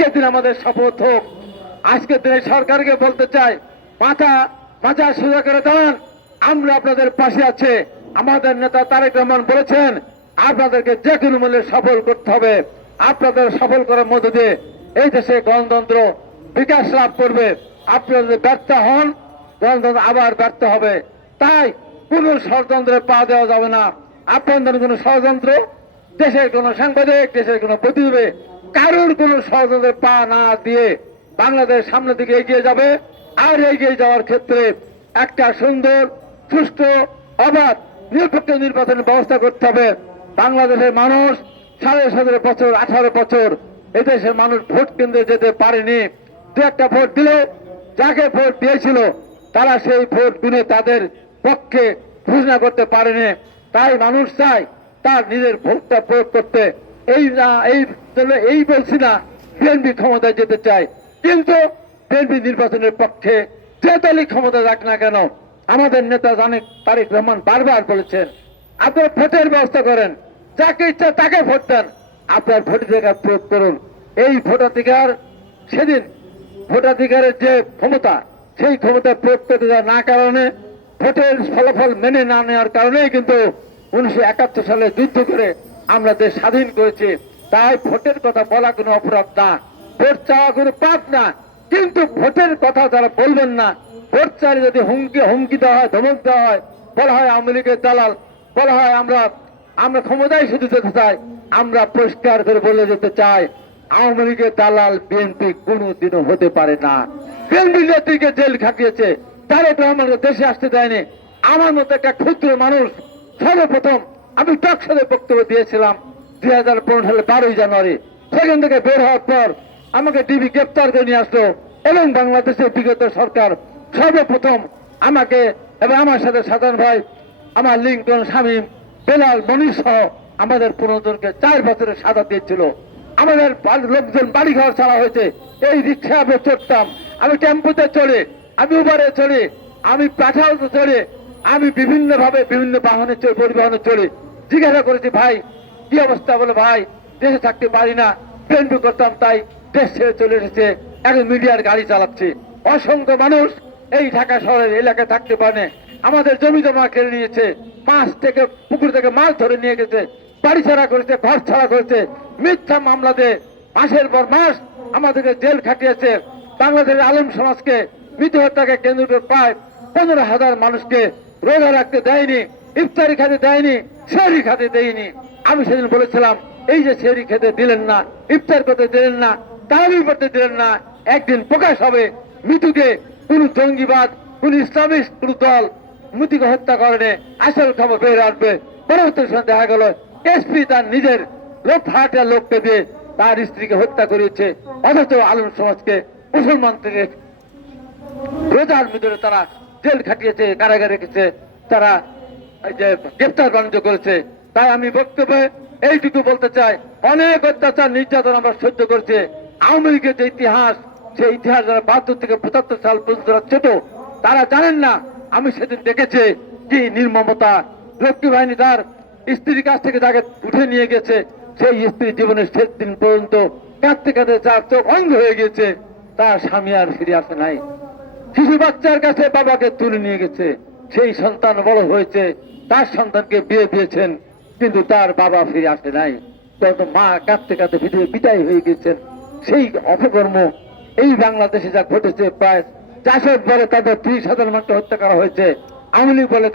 আজকের দিন আমাদের শপথ হোক। আজকের দিনে সরকারকে বলতে চাই, মাথা মাথা সোজা করে দাঁড়ান। আমরা আপনাদের পাশে আছে। আমাদের নেতা তারেক রহমান বলেছেন, আপনাদেরকে যে কোনো মূল্যে সফল করতে হবে। আপনাদের সফল করার মধ্য দিয়ে এই দেশে গণতন্ত্র বিকাশ লাভ করবে। আপনারা ব্যর্থ হন, গণতন্ত্র আবার ব্যর্থ হবে। তাই কোন ষড়যন্ত্রে পা দেওয়া যাবে না। আপনাদের কোন ষড়যন্ত্র, দেশের কোন সাংবাদিক, দেশের কোন প্রতিনিধি কারোর কোন ষড়যন্ত্রে পা না দিয়ে বাংলাদেশ সামনের দিকে এগিয়ে যাবে। আর এগিয়ে যাওয়ার ক্ষেত্রে একটা সুন্দর সুষ্ঠু অবাধ, নিরপেক্ষ নির্বাচনের ব্যবস্থা করতে হবে। বাংলাদেশের মানুষ সাড়ে সতেরো বছর, আঠারো বছর এদেশের মানুষ ভোট কেন্দ্রে যেতে পারেনি। দু একটা ভোট দিলে যাকে ভোট দিয়েছিল, তারা সেই ভোট গুনে তাদের পক্ষে ঘোষণা করতে পারেনি। তাই মানুষ চায় তার নিজের ভোটটা প্রয়োগ করতে। এই না, এই জন্য এই বলছি না বিএনপি ক্ষমতায় যেতে চায় কিন্তু বিএনপি নির্বাচনের পক্ষে যে দলই ক্ষমতা যাক না কেন, আমাদের নেতা জানে তারেক রহমান বারবার বলেছেন, আপনারা ভোটের ব্যবস্থা করেন, যাকে ইচ্ছা তাকে ভোট দেন। আপনার ভোটাধিকার প্রয়োগ করুন। এই ভোটাধিকার সেদিন, ভোটাধিকারের যে ক্ষমতা, সেই ক্ষমতা প্রয়োগ করতে না কারণে, ভোটের ফলাফল মেনে না নেওয়ার কারণেই কিন্তু উনিশশো একাত্তর সালে যুদ্ধ করে আমরা দেশ স্বাধীন করেছি, তাই ভোটের কথা বলা কোনো অপরাধ না। ভোট চাওয়া কোনো পাপ না, কিন্তু ভোটের কথা তারা বলবেন না, ভোট চাইলে যদি হুমকি হুমকি দেওয়া হয়, ধমক দেওয়া হয়, বলা হয় আওয়ামী লীগের দালাল, বলা হয় আমরা আমরা ক্ষমতায় শুধু যেতে চাই, আমরা পরিষ্কার করে বলে যেতে চাই, আওয়ামী লীগের দালাল বিএনপি কোনোদিনও হতে পারে না। বিএনপি নেত্রীকে জেল খাটিয়েছে, তারেক রহমানকে দেশে আসতে দেয়নি। আমার মতো একটা ক্ষুদ্র মানুষ সর্বপ্রথম আমি টকশোতে বক্তব্য দিয়েছিলাম। দুই হাজার পনেরো সালে বারোই জানুয়ারি। সেখান থেকে বের হওয়ার পর আমাকে ডিবি গ্রেপ্তার করে নিয়ে আসলো। এবং বাংলাদেশের বিগত সরকার সর্বপ্রথম আমাকে এবং আমার সাথে সাধারণ ভাই, আমার লিঙ্কন স্বামী, বেলাল মনির সহ আমাদের পনেরো জনকে চার বছরের সাজা দিয়েছিল। আমাদের লোকজন বাড়ি ঘর ছাড়া হয়েছে। এই রিক্সা আমি চড়তাম। আমি টেম্পুতে চড়ে, আমি উবারে চড়ে, আমি পাঠাওতে চড়ে, আমি বিভিন্নভাবে বিভিন্ন বাহনে পরিবহনে চড়ে। জিজ্ঞাসা করেছি, ভাই, কি অবস্থা? বলে, ভাই, দেশে থাকতে পারি না। বিএনপি করতাম, তাই দেশ ছেড়ে চলে এসেছে। এখন মিডিয়ার গাড়ি চালাচ্ছে। অসংখ্য মানুষ এই ঢাকা শহরের এলাকায় থাকতে পারে আমাদের জমি জমা কেড়ে নিয়েছে। মাছ থেকে পুকুর থেকে মাছ ধরে নিয়ে গেছে। বাড়ি ছাড়া করেছে, ঘর ছাড়া করেছে। মিথ্যা মামলাতে মাসের পর মাস আমাদেরকে জেল খাটিয়েছে। বাংলাদেশের আলম সমাজকে মৃত হত্যাকে কেন্দ্র করে প্রায় পনেরো হাজার মানুষকে রোজা রাখতে দেয়নি, ইফতারি খাতে দেয়নি শেহরি খাতে দেয়নি আমি সেদিন বলেছিলাম, এই যে শেহরি খেতে দিলেন না, ইফতার করতে দিলেন না তাহলে করতে দিলেন না, একদিন প্রকাশ হবে মৃত্যুকে কোন জঙ্গিবাদ, কোন ইসলামিস্ট, কোন দল মৃত্যুকে হত্যা করেনি আসল খবর বের আসবে। পরবর্তী সময় দেখা গেল, এসপি তার নিজের লোক হাটের লোককে দিয়ে তার স্ত্রীকে হত্যা করেছে। অথচ আলম সমাজকে মুসলমান থেকে রোজার ভিতরে তারা জেল খাটিয়েছে, কারাগারে রেখেছে, তারা গ্রেপ্তার বাণিজ্য করেছে, তাই আমি বক্তব্যে এইটুকু বলতে চাই, অনেক অত্যাচার, নির্যাতন আমরা সহ্য করছে। আওয়ামী লীগের যে ইতিহাস, সেই ইতিহাস যারা বাহাত্তর থেকে পঁচাত্তর সাল পর্যন্ত ছোট, তারা জানেন না, আমি সেদিন দেখেছি কি নির্মমতা। লক্ষ্মী বাহিনী তার স্ত্রীর কাছ থেকে তাকে উঠে নিয়ে গেছে, সেই স্ত্রী জীবনের শেষ দিন পর্যন্ত কাঁদতে কাঁদতে যার চোখ অঙ্গ হয়ে গেছে তার স্বামী আর ফিরে আসে নাই। শিশু বাচ্চার কাছে বাবাকে তুলে নিয়ে গেছে। সেই সন্তান বড় হয়েছে, তার সন্তানকে বিয়ে দিয়েছেন, কিন্তু তার বাবা ফিরে আসে নাই। তখন মা কাঁদতে কাঁদতে ভিতরে বিদায় হয়ে গেছেন সেই অপকর্ম এই বাংলাদেশে যা ঘটেছে, প্রায় চাষের পরে তাদের ত্রিশ হাজার মানুষ হত্যা করা হয়েছে। আওয়ামী লীগ বলে